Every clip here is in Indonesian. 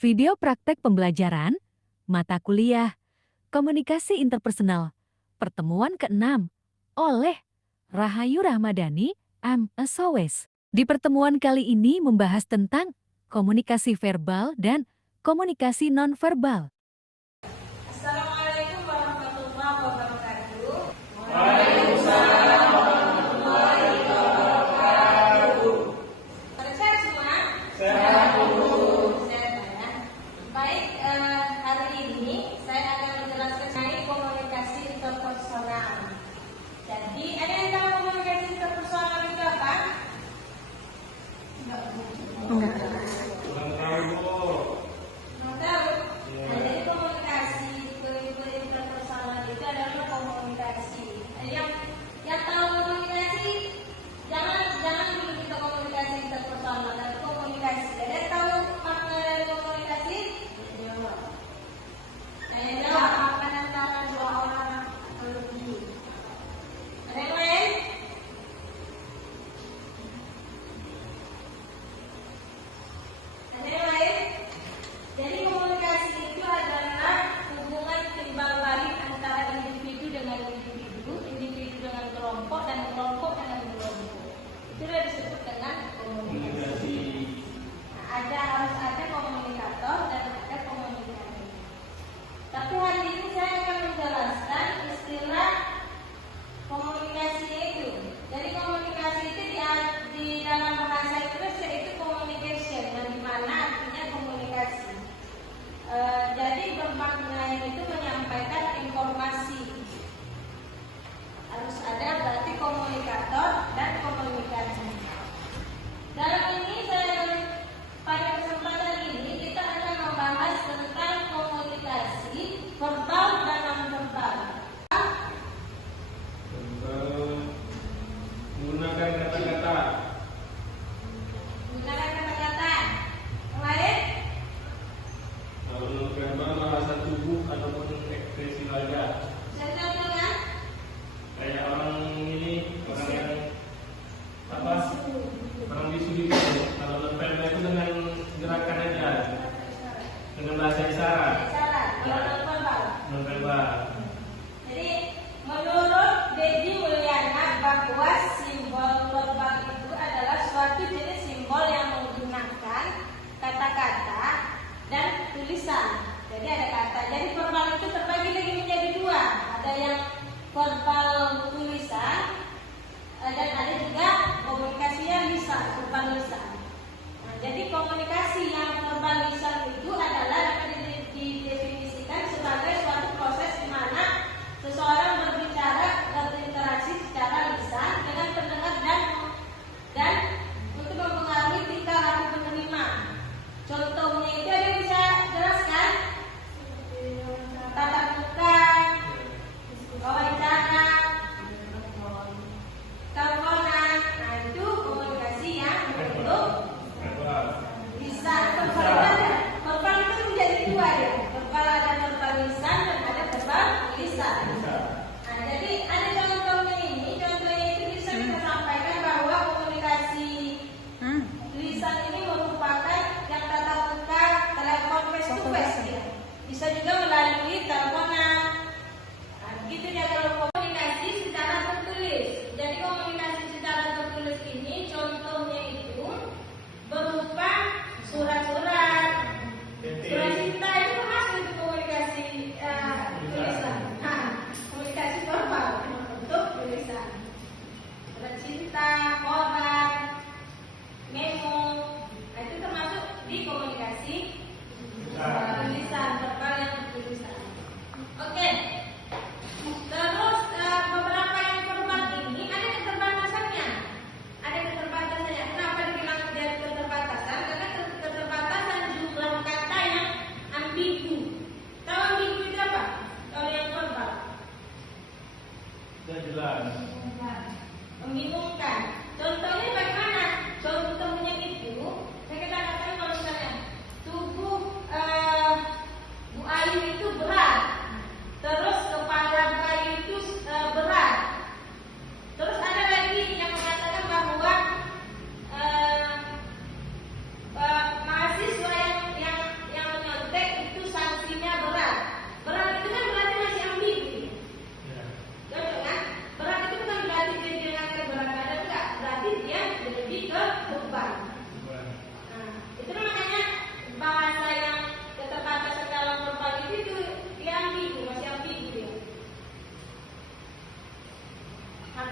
Video praktek pembelajaran, mata kuliah, komunikasi interpersonal, pertemuan ke-6 oleh Rahayu Rahmadani, M.Sowes. Di pertemuan kali ini membahas tentang komunikasi verbal dan komunikasi nonverbal. Assalamualaikum warahmatullahi wabarakatuh. Waalaikumsalam warahmatullahi wabarakatuh. Sehat semua? Sehat, Bu. Sehat ya. Baik, hari ini saya akan menjelaskan mengenai komunikasi interpersonal. Jadi, ada yang tahu komunikasi interpersonal itu apa? Enggak. Kurang tahu, Bu. Mau tahu? Nah, jadi komunikasi interpersonal itu adalah komunikasi. Yang tahu komunikasi, jangan dulu kita komunikasi interpersonal, tapi komunikasi. Ada yang tahu makna dari komunikasi? Saya jawab apa antara dua orang atau lebih. Ada yang lain? Ada yang lain? Jadi komunikasi itu adalah hubungan timbal balik antara individu dengan individu, individu dengan kelompok, dan kelompok dengan kelompok. Itulah disebut dengan komunikasi. Nah, harus ada komunikator dan ada komunikator. Tapi hari ini saya akan menjelaskan istilah komunikasi itu. Jadi komunikasi itu di dalam bahasa Inggris yaitu communication, yang dimana artinya komunikasi. Jadi bermakna itu menyampaikan informasi. Harus ada berarti komunikator dan komunikasi. Dalam ini pada kesempatan ini kita akan membahas tentang komunikasi verbal dan non-verbal. Menggunakan kata-kata. Gunakan kata-kata. Yang lain? Kalau non-verbal bahasa tubuh ataupun ekspresi wajah. Saya contohkan. Kayak orang ini, orang yang orang bisu gitu. Kalau non-verbal itu dengan gerakan aja, dengan bahasa isyarat. Kalau non-verbal. Non-verbal. Jadi menurut Dedi Mulyana bahwa simbol verbal itu adalah suatu jenis simbol yang menggunakan kata-kata dan tulisan. Jadi ada kata. Jadi verbal itu terbagi lagi menjadi dua. Ada yang verbal tulisan dan ada juga komunikasi yang lisan, verbal lisan. Nah, jadi komunikasi yang verbal lisan itu adalah dapat didefinisikan sebagai suatu proses di mana seseorang berbicara dan berinteraksi secara lisan dengan pendengar dan untuk mempengaruhi tingkah laku penerima. Contohnya itu ada yang bisa jelaskan? Tatap muka, wawancara, teleponan. Nah, itu komunikasi yang berbentuk lisan.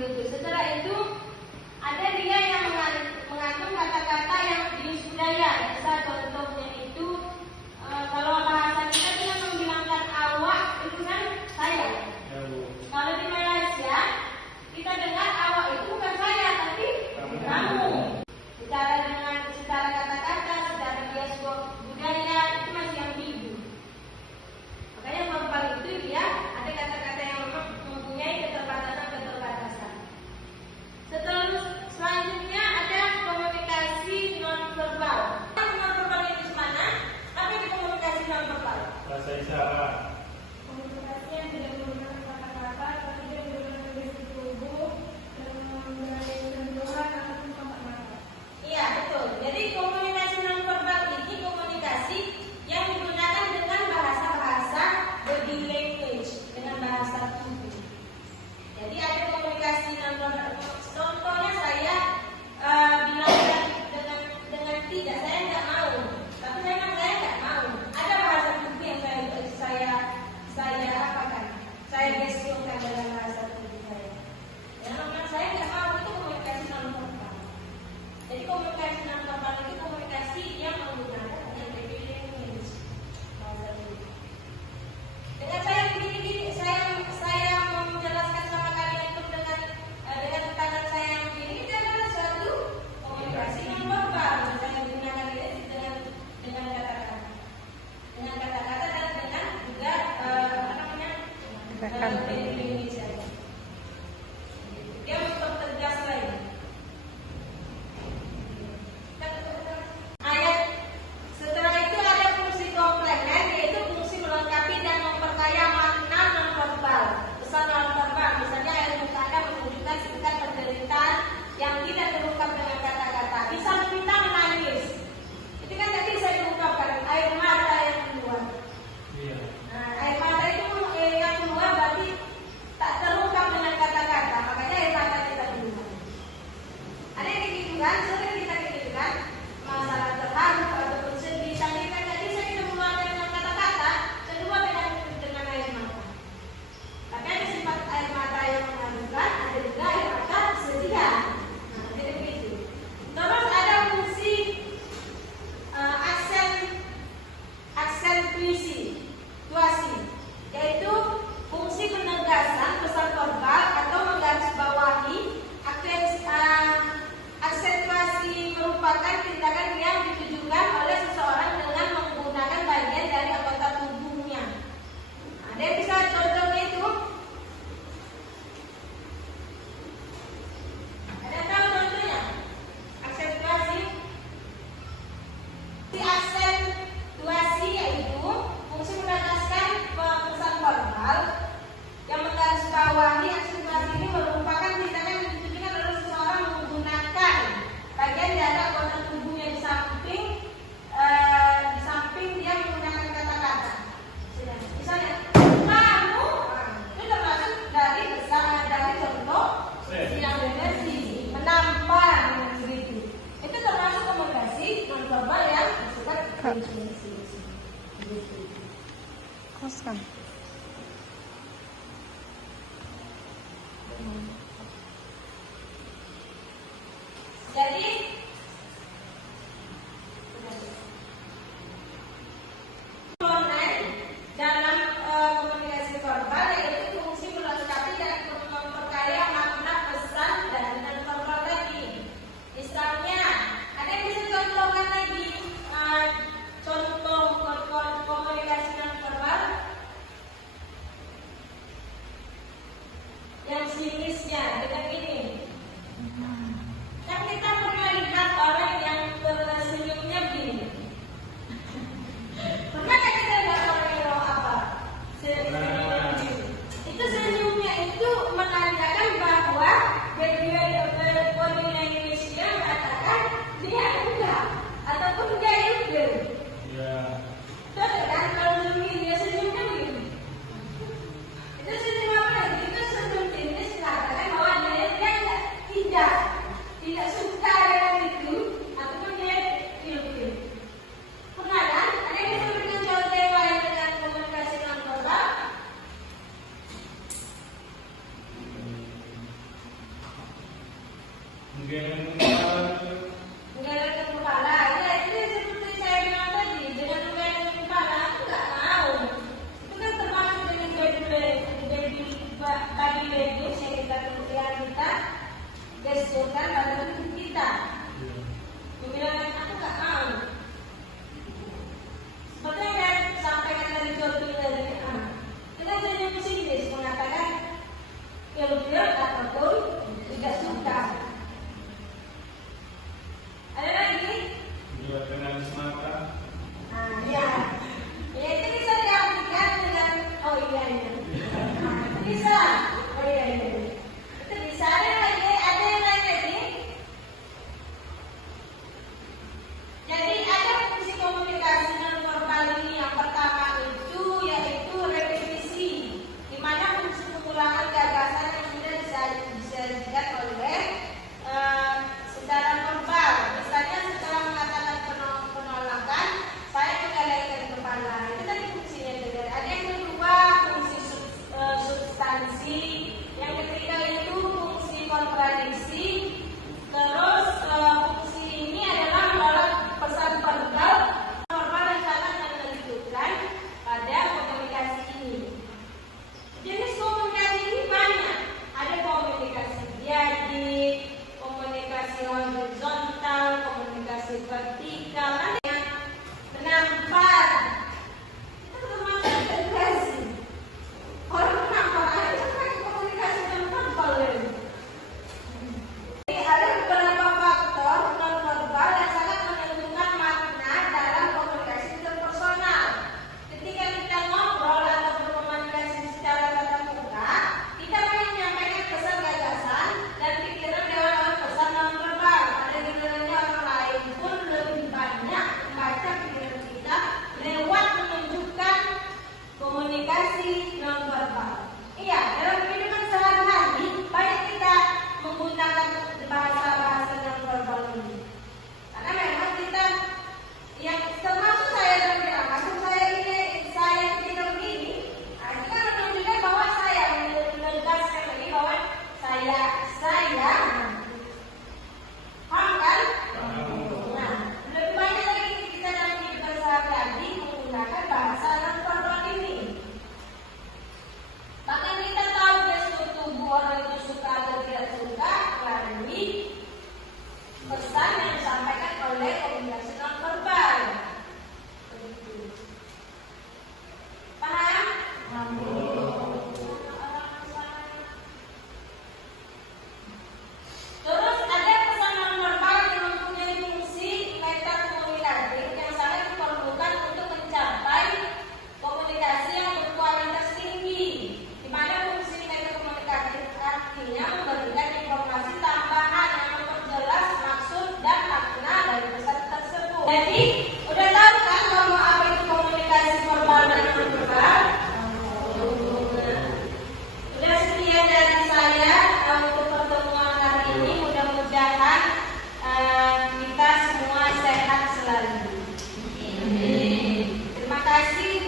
gitu. Setelah itu ada dia yang mengandung kata-kata yang jenis budaya. Misal contohnya itu kalau bahasa kita itu kan menghilangkan awak itu kan saya. Kalau di Malaysia kita dengar awak itu bukan saya tapi kamu. Secara kata-kata, secara dia sebuah budaya itu masih ambigu. Makanya verbal itu dia ada kata-kata yang mempunyai keterbatasan. Selanjutnya ada komunikasi non-verbal. Non-verbal itu mana? Apa itu komunikasi non-verbal? Bahasa isyarat. Komunikasi yang tidak menggunakan kata-kata, tapi dia menggunakan gerak tubuh dan menggunakan sentuhan ataupun kontak mata. Iya betul. Jadi komunikasi non-verbal ini komunikasi yang digunakan dengan bahasa-bahasa body language, dengan bahasa tubuh. Jadi ada komunikasi non-verbal. Contohnya saya bilang dengan tidak, saya nggak mau. Tapi memang saya nggak mau. Ada bahasa tubuh yang saya apakan? Saya gesturkan dalam bahasa tubuh saya. Yang memang saya nggak mau itu komunikasi non-verbal. Jadi komunikasi non-verbal itu komunikasi yang menggunakan body language, bahasa tubuh. Dengan saya begini, saya mau menjelaskan sama kalian itu dengan tangan saya yang begini, itu adalah suatu komunikasi non-verbal. Saya gunakan ini dengan kata-kata dan dengan juga body language saya. Dia mempertegas lagi. Setelah itu ada fungsi komplemen, yaitu fungsi melengkapi dan memperkaya makna non-verbal. Pesan non-verbal, misalnya air muka Anda menunjukkan sekitar penderitaan yang tidak terungkap dengan kata-kata. Bisa meminta menangis. Itu kan tadi saya ungkapkan air mata yang keluar. Nah, air mata itu yang keluar berarti tak terungkap dengan kata-kata. Makanya air mata kita keluar. Ada yang gitu kan? Sering kita gitu kan? Masalah terharu ataupun sedih, tapi kan tadi saya tidak mengeluarkan dengan kata-kata, kedua dengan air mata. Tapi ada sifat air mata yang mengharukan, ada juga air mata sedih. Nah, jadi begitu. Terus ada fungsi aksentuasi, yaitu fungsi penegasan pesan verbal atau menggarisbawahi. Aksentuasi merupakan tindakan yang ditujukan oleh seseorang dengan menggunakan bagian dari anggota tubuhnya. Ada yang bisa contohnya itu? Ada yang tahu contohnya? Aksentuasi. Aksentuasi yaitu fungsi menegaskan pesan verbal yang menggarisbawahi. Aksentuasi ini merupakan tindakan yang ditujukan oleh seseorang menggunakan bagian dari anggota tubuhnya di samping dia menggunakan kata-kata. Misalnya kamu, itu termasuk dari contoh yang bersih, menampar begitu. Itu termasuk komunikasi non-verbal yang bersifat definisi. Koskan. Jadi dalam komunikasi verbal yaitu fungsi melengkapi dan memperkaya makna pesan dan non-verbal tadi. Misalnya, ada yang bisa contohkan lagi contoh komunikasi non-verbal?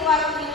waktu